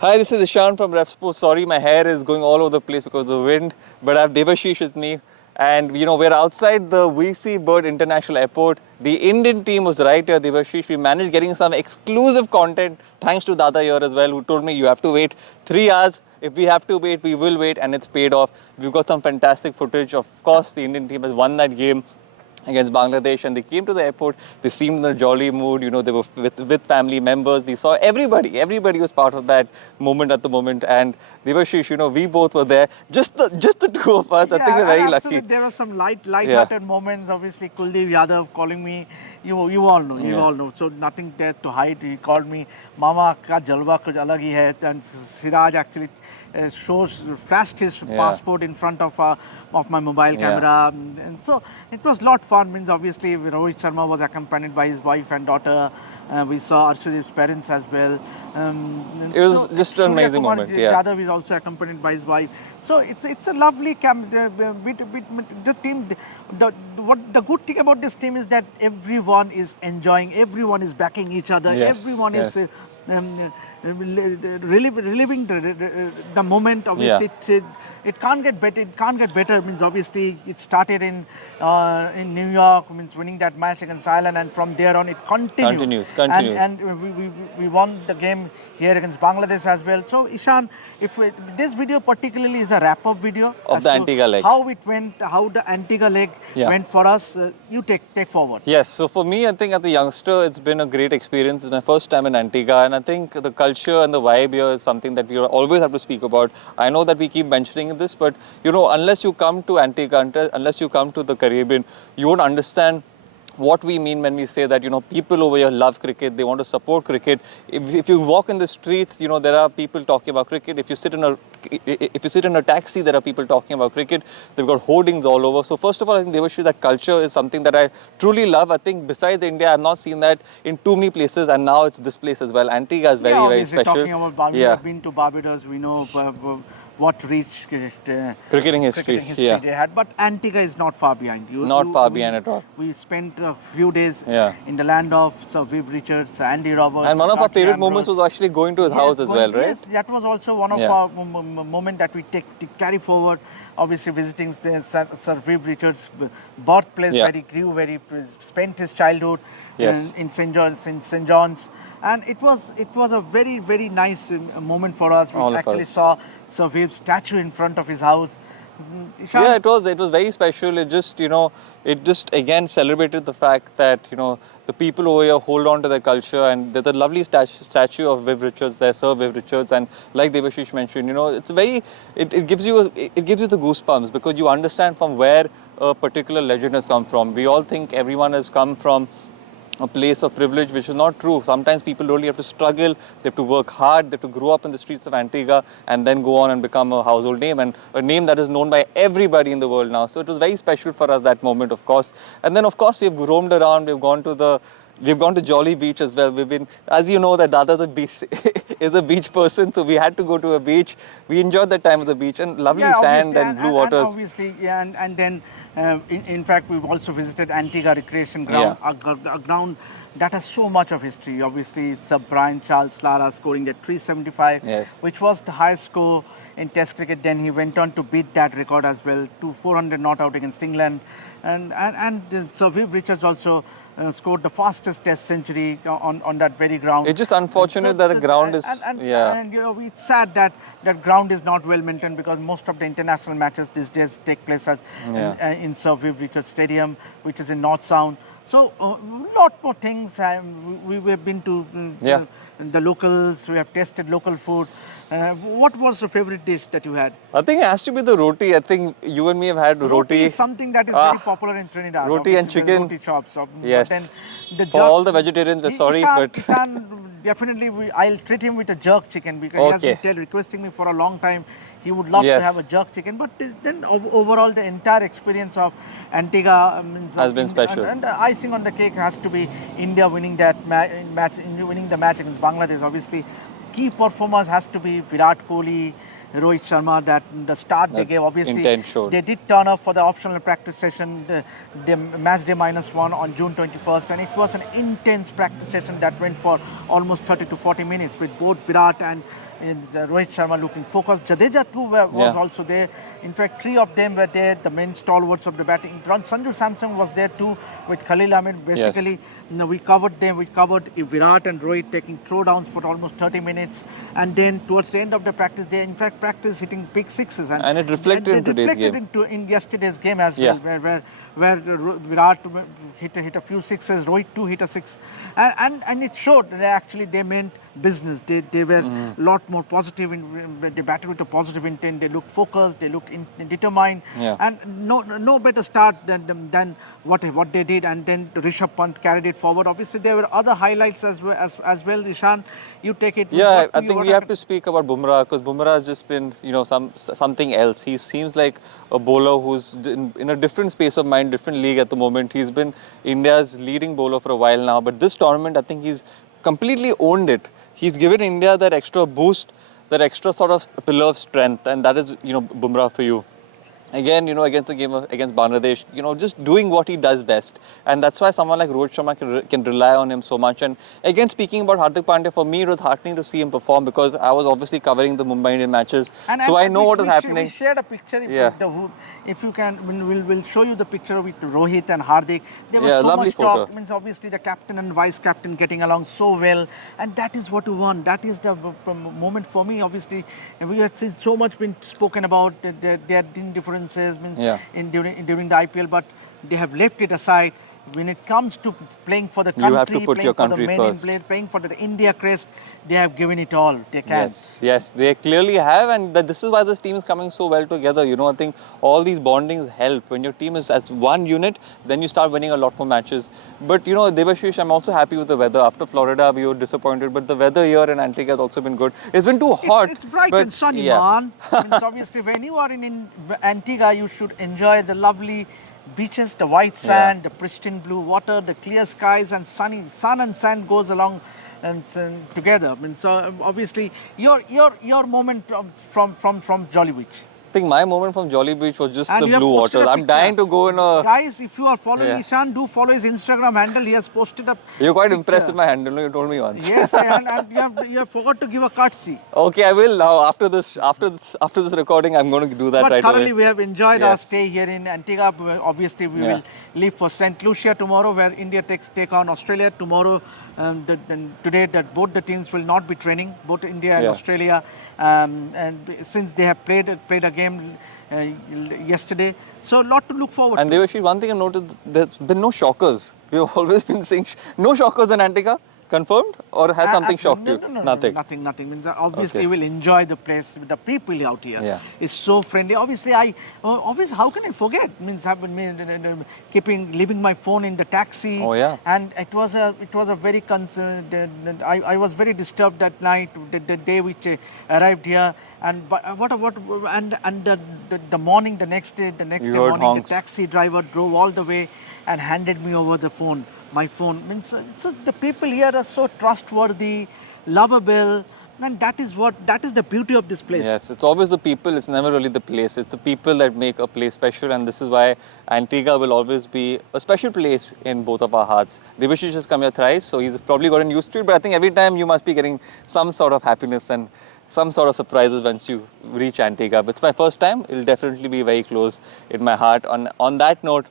Hi, this is Ishaan from Revsportz. Sorry, my hair is going all over the place because of the wind, but I have Debasis with me. And we're outside the VC Bird International Airport. The Indian team was right here, Debasis. We managed getting some exclusive content thanks to Dada here as well, who told me you have to wait 3 hours. If we have to wait, we will wait, and it's paid off. We've got some fantastic footage. Of course, the Indian team has won that game against Bangladesh, and they came to the airport. They seemed in a jolly mood. They were with family members. We saw everybody was part of that moment at the moment. And Devashish, we both were there. Just the two of us. I think we're very lucky. There were some light-hearted moments. Obviously, Kuldeep Yadav calling me. You all know. You all know. So nothing there to hide. He called me, "Mama ka jalwa kuch alag hi hai." And Siraj actually flashed his passport in front of my mobile camera, and so it was a lot fun. Means obviously Rohit Sharma was accompanied by his wife and daughter. We saw Arshdeep's parents as well. It was just an amazing moment. Yadav is also accompanied by his wife. So it's a lovely the team. The good thing about this team is that everyone is enjoying, everyone is backing each other, everyone is reliving the moment. Obviously, it can't get better. It can't get better. Means obviously it started in New York. Means winning that match against Ireland, and from there on it continues. And we won the game here against Bangladesh as well. So Ishaan, this video particularly is a wrap-up video of the Antigua leg. How it went, how the Antigua leg went for us. You take forward. Yes. So for me, I think as a youngster, it's been a great experience. It's my first time in Antigua, and I think the culture and the vibe here is something that we always have to speak about. I know that we keep mentioning this, but unless you come to Antigua, unless you come to the Caribbean, you won't understand what we mean when we say that people over here love cricket. They want to support cricket. If you walk in the streets, there are people talking about cricket. If you sit in a taxi, there are people talking about cricket. They've got hoardings all over. So first of all, I think Devashish, that culture is something that I truly love. I think besides India, I've not seen that in too many places, and now it's this place as well. Antigua is very special. Talking about Barbados, we have been to Barbados. We know what rich cricketing history they had, but Antigua is not far behind. Not far behind at all. We spent a few days in the land of Sir Revsportz, Andy Roberts. And one of our favorite moments was actually going to his house as well, right? Yes, that was also one of our moments that we carry forward. Obviously visiting Sir Revsportz birthplace, where he grew, where he spent his childhood in St. John's. And it was a very nice moment for us. We actually saw Sir Viv's statue in front of his house. Ishaan? Yeah, it was very special. It just again celebrated the fact that the people over here hold on to their culture, and there's a lovely statue of Revsportz there, Sir Revsportz, and like Devashish mentioned, it gives you the goosebumps, because you understand from where a particular legend has come from. We all think everyone has come from a place of privilege, which is not true. Sometimes people really have to struggle, they have to work hard, they have to grow up in the streets of Antigua and then go on and become a household name, and a name that is known by everybody in the world now. So it was very special for us, that moment, of course. And then, of course, we've roamed around, we've gone to Jolly Beach as well. We've been, as you know, that Dada is a beach person, so we had to go to a beach. We enjoyed the time at the beach, and lovely sand and blue waters. Obviously, and then in fact, we've also visited Antigua Recreation Ground, a ground that has so much of history. Obviously, Sir Brian Charles Lara scoring at 375, which was the highest score in Test cricket. Then he went on to beat that record as well, to 400 not out against England, and Sir Revsportz also scored the fastest Test century on that very ground. It's just unfortunate that the ground is and it's sad that that ground is not well maintained, because most of the international matches these days take place in Sir Revsportz Stadium, which is in North Sound. So lot more things. We have been to the locals. We have tasted local food. What was the favorite dish that you had? I think it has to be the roti. I think you and me have had roti. Roti is something that is very popular in Trinidad. Roti and chicken. Roti chops. Yes. But then for all the vegetarians, we're sorry, but definitely I'll treat him with a jerk chicken, because he has been requesting me for a long time. He would love to have a jerk chicken, but then overall the entire experience of Antigua has been special. And the icing on the cake has to be India winning that winning the match against Bangladesh. Obviously, key performers has to be Virat Kohli, Rohit Sharma. That the start they gave, obviously they did turn up for the optional practice session, the match day -1 on June 21st, and it was an intense practice session that went for almost 30 to 40 minutes with both Virat and Rohit Sharma looking focused. Jadeja too was also there. In fact, 3 of them were there, the main stalwarts of the batting. Sanju Samson was there too with Khalil Ahmed. Basically, we covered them. We covered Virat and Rohit taking throwdowns for almost 30 minutes. And then towards the end of the practice, they in fact practiced hitting big sixes. And it reflected in today's game. In yesterday's game as well, where Virat hit a few sixes, Rohit too hit a six. And it showed that actually they meant business. They were a lot more positive. They batted with a positive intent. They looked focused. They looked determined. And no better start than what they did. And then Rishabh Pant carried it forward. Obviously, there were other highlights as well. Ishaan, you take it. Yeah, I think we have to speak about Bumrah, because Bumrah has just been, something else. He seems like a bowler who's in a different space of mind, different league at the moment. He's been India's leading bowler for a while now, but this tournament, I think he's completely owned it. He's given India that extra boost, that extra sort of pillar of strength, and that is, Bumrah for you. Again, against the game against Bangladesh, just doing what he does best. And that's why someone like Rohit Sharma can rely on him so much. And again, speaking about Hardik Pandya, for me, it was heartening to see him perform, because I was obviously covering the Mumbai Indian matches. So I know what is happening. We shared a picture. If you can, we'll show you the picture with Rohit and Hardik. There was so much talk. Means obviously the captain and vice captain getting along so well. And that is what we want. That is the moment for me, obviously. And we have seen so much been spoken about. Their different during the IPL, but they have left it aside. When it comes to playing for the country, you have to put your country first. Playing for the India crest, they have given it all. They can. Yes, they clearly have, and this is why this team is coming so well together. I think all these bondings help. When your team is as one unit, then you start winning a lot more matches. But Debasis, I'm also happy with the weather. After Florida, we were disappointed, but the weather here in Antigua has also been good. It's been too hot. It's bright and sunny, man. Obviously, when you are in Antigua, you should enjoy the lovely beaches, the white sand, the pristine blue water, the clear skies, and sun and sand goes along and together. So obviously, your moment from Jolly Beach. I think my moment from Jolly Beach was just the blue water. I'm dying to go in a... Guys, if you are following Ishaan, do follow his Instagram handle. He has posted a You're quite impressed with my handle, you told me once. Yes, and you have forgot to give a courtesy. Okay, I will now. After this recording, I'm going to do that right away. But thoroughly, we have enjoyed our stay here in Antigua. Obviously, we will leave for St. Lucia tomorrow, where India take on Australia. Tomorrow, today, that both the teams will not be training, both India and Australia. And since they have played a game yesterday, so a lot to look forward to. And Debasis, one thing I noticed, there's been no shockers. We've always been saying no shockers in Antigua. Confirmed, or has something shocked you? No, nothing. Nothing. Means obviously, you will enjoy the place. The people out here is so friendly. Obviously, how can I forget? Means I've been leaving my phone in the taxi. Oh yeah. And it was a very concerned. I was very disturbed that night, the day which arrived here. And the morning, the next day morning, honks. The taxi driver drove all the way and handed me over the phone. My phone. Means so the people here are so trustworthy, lovable, and that is the beauty of this place. Yes, it's always the people. It's never really the place. It's the people that make a place special, and this is why Antigua will always be a special place in both of our hearts. Debasis has come here thrice, so he's probably gotten used to it. But I think every time you must be getting some sort of happiness and some sort of surprises once you reach Antigua. But it's my first time. It'll definitely be very close in my heart. On that note,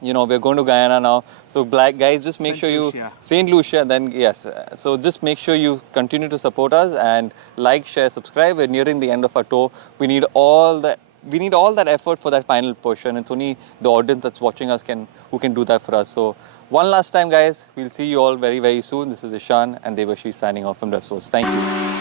we're going to Guyana now. So guys, just make sure you... St. Lucia, then yes. So just make sure you continue to support us and like, share, subscribe. We're nearing the end of our tour. We need all that effort for that final push, and it's only the audience that's watching us who can do that for us. So one last time, guys, we'll see you all very, very soon. This is Ishaan and Debasis signing off from Revsportz. Thank you.